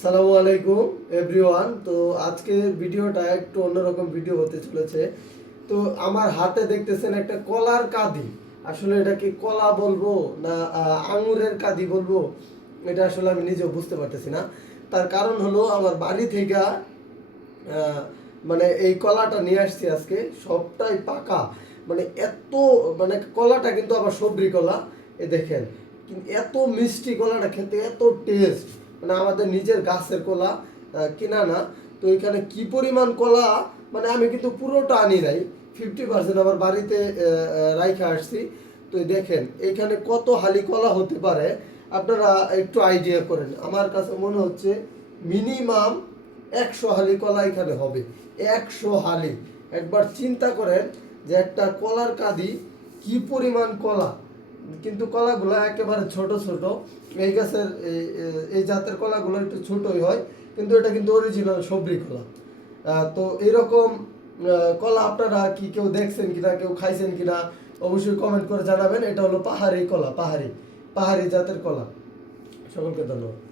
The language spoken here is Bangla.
সালামু আলাইকুম এভরিওয়ান। তো আজকে ভিডিওটা একটু অন্যরকম ভিডিও হতে চলেছে। তো আমার হাতে দেখতেছেন একটা কলার কাঁদি। আসলে এটা কি কলা বলবো না আঙুরের কাঁদি বলবো, এটা আসলে আমি নিজেও বুঝতে পারতেছি না। তার কারণ হলো আমার বাড়ি থেকে আহ, মানে এই কলাটা নিয়ে আসছি আজকে, সবটাই পাকা। মানে এত, মানে কলাটা কিন্তু আবার সবরি কলা। এ দেখেন, কিন্তু এত মিষ্টি কলাটা খেতে, এত টেস্ট। মানে আমাদের নিজের গাছের কলা, কিনা না। তো এখানে কি পরিমাণ কলা, মানে আমি কিন্তু পুরোটা আনি নাই, 50% আবার বাড়িতে রাইখা আসছি। তো এই দেখেন এখানে কত হালি কলা হতে পারে, আপনারা একটু আইডিয়া করেন। আমার কাছে মনে হচ্ছে মিনিমাম 100 হালি কলা এখানে হবে। 100 হালি। একবার চিন্তা করেন যে একটা কলার কাঁদি কি পরিমাণ কলা। কিন্তু কলাগুলো একেবারে ছোট ছোট। এই গাছের এই জাতের কলাগুলো একটু ছোটই হয়, কিন্তু এটা কিন্তু অরিজিনাল সবরি কলা। তো এরকম কলা আপনারা কি কেউ দেখছেন কিনা, কেউ খাইছেন কিনা, অবশ্যই কমেন্ট করে জানাবেন। এটা হলো পাহাড়ি কলা, পাহাড়ি পাহাড়ি জাতের কলা। সকলকে ধন্যবাদ।